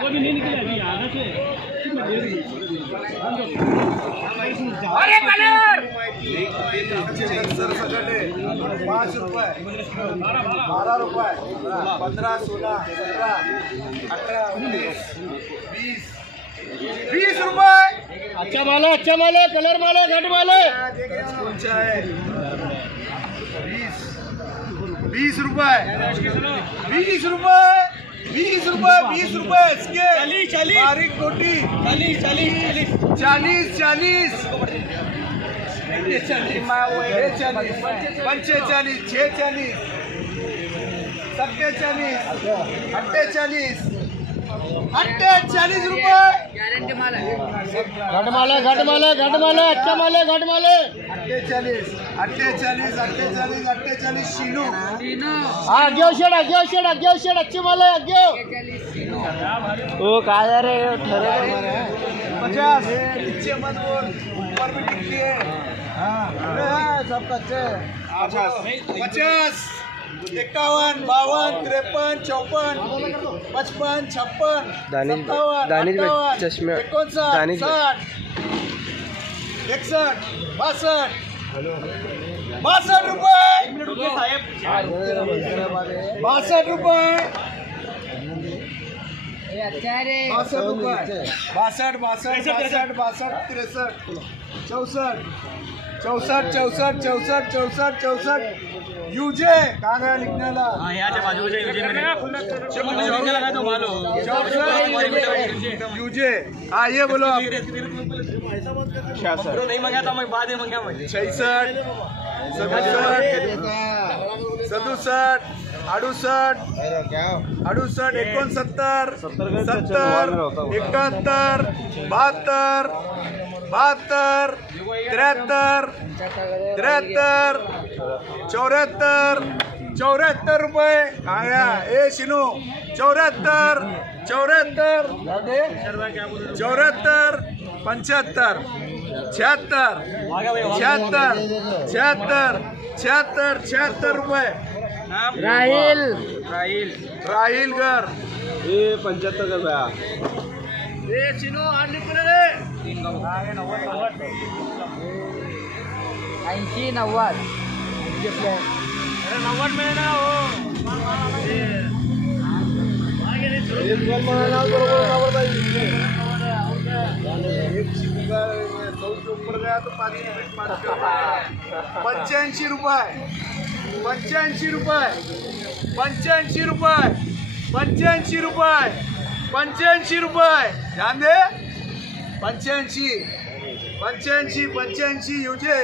वो भी नहीं निकले अभी आधा से। अरे कलर 5 रुपये 12 रुपये 15 16 17 18 19 20 रुपये। अच्छा माल है कलर माल है घट माल है। कौन सा है 20 रुपये 20 रुपये 20 रुपये 20 रुपये इसके 40 बारीक कोटी 40 पंचे 40 6 40 7 40 48 रुपये। गारंटी माल है। घट माल है अच्छा माल है घट माल है। 48 शीनू आगे शेड अच्छे माल है आगे। ओ काय रे ठरे 50 नीचे मत बोल ऊपर भी टिकती है। हाँ सब कच्चे 50 51 52 53 54 55 56 57 चश्मे 59 60 61 62 रुपये 62 रुपये 64 यूजे कहाँ गया लिखने यूजे। हाँ ये बोलो आप। नहीं मंगाया था मैं बाद में मंगाया मैं 66 67 67 68 68 69 70 71 72 73 74 रुपये। कहाँ गया ए शिनू 74 75 76 रुपये। राहिल घर ये 75 का भैया ए शिनू 80 90 अरे 90 में ना हो ऊपर गया तो 5 मिनट 85 रुपये 85 रुपये 85 रुपये 85 रुपये 85 रुपये। ध्यान दे 85 यूजे।